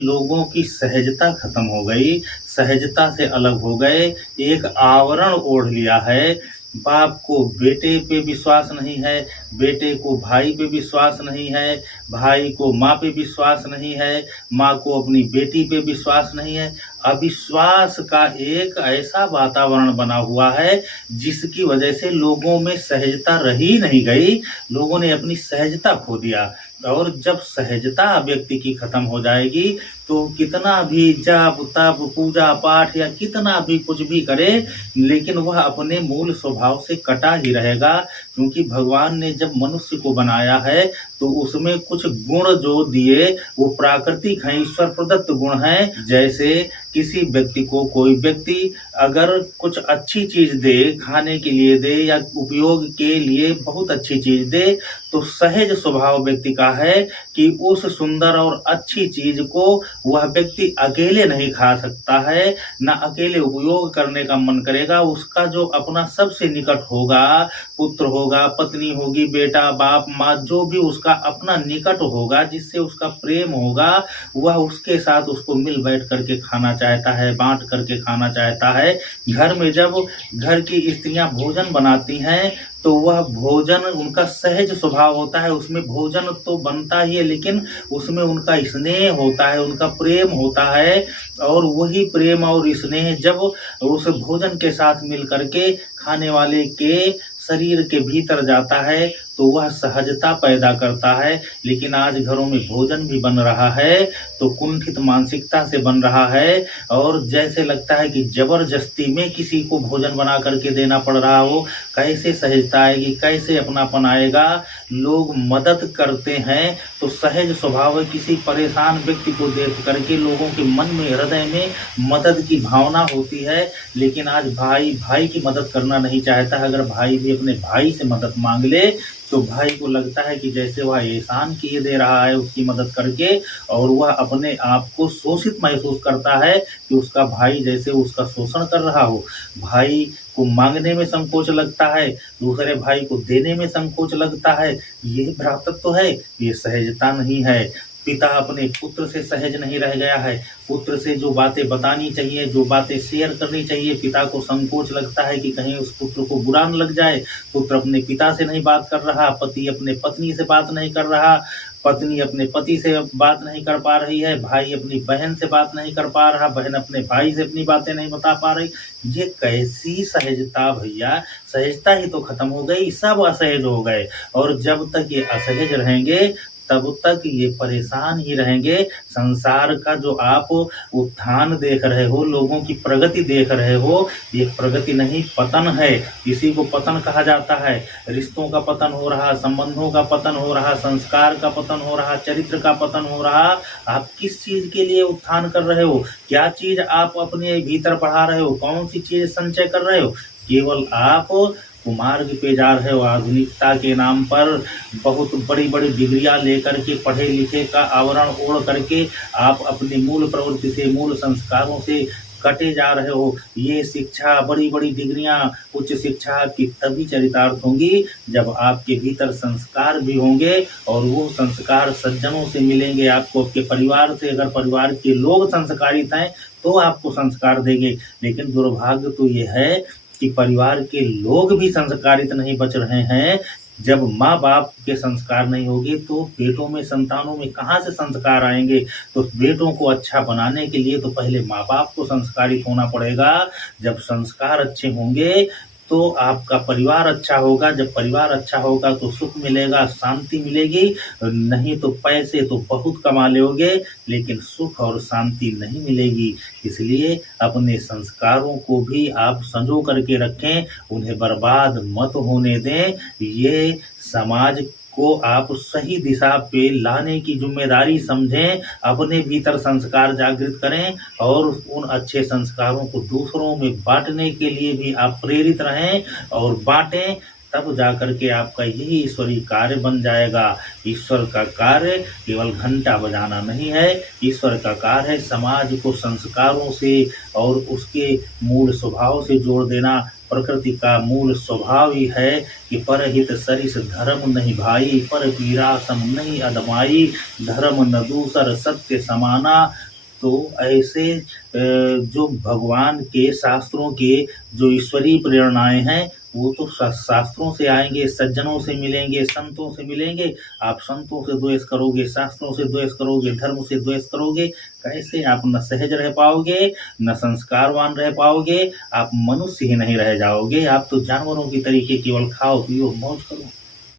लोगों की सहजता खत्म हो गई, सहजता से अलग हो गए, एक आवरण ओढ़ लिया है। बाप को बेटे पे विश्वास नहीं है, बेटे को भाई पे विश्वास नहीं है, भाई को माँ पे विश्वास नहीं है, माँ को अपनी बेटी पे विश्वास नहीं है। अविश्वास का एक ऐसा वातावरण बना हुआ है जिसकी वजह से लोगों में सहजता रही नहीं गई, लोगों ने अपनी सहजता खो दिया। और जब सहजता व्यक्ति की खत्म हो जाएगी तो कितना भी जप तप पूजा पाठ या कितना भी कुछ भी करे, लेकिन वह अपने मूल स्वभाव से कटा ही रहेगा। क्योंकि भगवान ने जब मनुष्य को बनाया है तो उसमें कुछ गुण जो दिए वो प्राकृतिक हैं, ईश्वर प्रदत्त गुण हैं। जैसे किसी व्यक्ति को कोई व्यक्ति अगर कुछ अच्छी चीज दे, खाने के लिए दे या उपयोग के लिए बहुत अच्छी चीज दे, तो सहज स्वभाव व्यक्ति का है कि उस सुंदर और अच्छी चीज को वह व्यक्ति अकेले नहीं खा सकता है, ना अकेले उपयोग करने का मन करेगा। उसका जो अपना सबसे निकट होगा, पुत्र होगा, पत्नी होगी, बेटा, बाप, माँ, जो भी उसका अपना निकट होगा, जिससे उसका प्रेम होगा, वह उसके साथ उसको मिल बैठ करके खाना चाहता है, बांट करके खाना चाहता है। घर में जब घर की स्त्रियां भोजन बनाती हैं तो वह भोजन उनका सहज स्वभाव होता है, उसमें भोजन तो बनता ही है लेकिन उसमें उनका स्नेह होता है, उनका प्रेम होता है। और वही प्रेम और स्नेह जब उस भोजन के साथ मिल करके खाने वाले के शरीर के भीतर जाता है तो वह सहजता पैदा करता है। लेकिन आज घरों में भोजन भी बन रहा है तो कुंठित मानसिकता से बन रहा है, और जैसे लगता है कि जबरदस्ती में किसी को भोजन बना करके देना पड़ रहा हो। कैसे सहजता आएगी, कैसे अपनापन आएगा। लोग मदद करते हैं तो सहज स्वभाव है, किसी परेशान व्यक्ति को देख करके लोगों के मन में, हृदय में मदद की भावना होती है। लेकिन आज भाई भाई की मदद करना नहीं चाहता है। अगर भाई भी अपने भाई से मदद मांग ले तो भाई को लगता है कि जैसे वह एहसान किए दे रहा है उसकी मदद करके, और वह अपने आप को शोषित महसूस करता है कि उसका भाई जैसे उसका शोषण कर रहा हो। भाई को मांगने में संकोच लगता है, दूसरे भाई को देने में संकोच लगता है। ये भ्रातृत्व है, ये सहजता नहीं है। पिता अपने पुत्र से सहज नहीं रह गया है। पुत्र से जो बातें बतानी चाहिए, जो बातें शेयर करनी चाहिए, पिता को संकोच लगता है कि कहीं उस पुत्र को बुरा न लग जाए। पुत्र अपने पिता से नहीं बात कर रहा, पति अपने पत्नी से बात नहीं कर रहा, पत्नी अपने पति से बात नहीं कर पा रही है, भाई अपनी बहन से बात नहीं कर पा रहा, बहन अपने भाई से अपनी बातें नहीं बता पा रही। ये कैसी सहजता भैया, सहजता ही तो खत्म हो गई, सब असहज हो गए। और जब तक ये असहज रहेंगे तब तक ये परेशान ही रहेंगे। संसार का जो आप उत्थान देख रहे हो, लोगों की प्रगति देख रहे हो, ये प्रगति नहीं पतन है। इसी को पतन कहा जाता है। रिश्तों का पतन हो रहा, संबंधों का पतन हो रहा, संस्कार का पतन हो रहा, चरित्र का पतन हो रहा। आप किस चीज के लिए उत्थान कर रहे हो, क्या चीज आप अपने भीतर बढ़ा रहे हो, कौन सी चीज संचय कर रहे हो। केवल आप कुमार्ग पे जा रहे हो। आधुनिकता के नाम पर बहुत बड़ी बड़ी डिग्रियां लेकर के, पढ़े लिखे का आवरण ओढ़ करके आप अपनी मूल प्रवृत्ति से, मूल संस्कारों से कटे जा रहे हो। ये शिक्षा, बड़ी बड़ी डिग्रियां, उच्च शिक्षा आपकी तभी चरितार्थ होंगी जब आपके भीतर संस्कार भी होंगे, और वो संस्कार सज्जनों से मिलेंगे आपको, आपके परिवार से। अगर परिवार के लोग संस्कारित हैं तो आपको संस्कार देंगे। लेकिन दुर्भाग्य तो ये है कि परिवार के लोग भी संस्कारित नहीं बच रहे हैं। जब माँ बाप के संस्कार नहीं होंगे तो बेटों में, संतानों में कहाँ से संस्कार आएंगे। तो बेटों को अच्छा बनाने के लिए तो पहले माँ बाप को संस्कारित होना पड़ेगा। जब संस्कार अच्छे होंगे तो आपका परिवार अच्छा होगा। जब परिवार अच्छा होगा तो सुख मिलेगा, शांति मिलेगी। नहीं तो पैसे तो बहुत कमा लोगे लेकिन सुख और शांति नहीं मिलेगी। इसलिए अपने संस्कारों को भी आप संजो करके रखें, उन्हें बर्बाद मत होने दें। ये समाज को आप सही दिशा पे लाने की जिम्मेदारी समझें। अपने भीतर संस्कार जागृत करें और उन अच्छे संस्कारों को दूसरों में बांटने के लिए भी आप प्रेरित रहें और बांटें। तब जाकर के आपका यही ईश्वरीय कार्य बन जाएगा। ईश्वर का कार्य केवल घंटा बजाना नहीं है, ईश्वर का कार्य है समाज को संस्कारों से और उसके मूल स्वभाव से जोड़ देना। प्रकृति का मूल स्वभाव ही है कि परहित सरिस धर्म नहीं भाई, पर पीरा सम नहीं अदमाई। धर्म न दूसर सत्य समाना, तो ऐसे जो भगवान के शास्त्रों के जो ईश्वरीय प्रेरणाएँ हैं, वो तो शास्त्रों से आएँगे, सज्जनों से मिलेंगे, संतों से मिलेंगे। आप संतों से द्वेष करोगे, शास्त्रों से द्वेष करोगे, धर्म से द्वेष करोगे, कैसे आप न सहज रह पाओगे, न संस्कारवान रह पाओगे, आप मनुष्य ही नहीं रह जाओगे, आप तो जानवरों की तरीके केवल खाओ, पियो, मौज करो।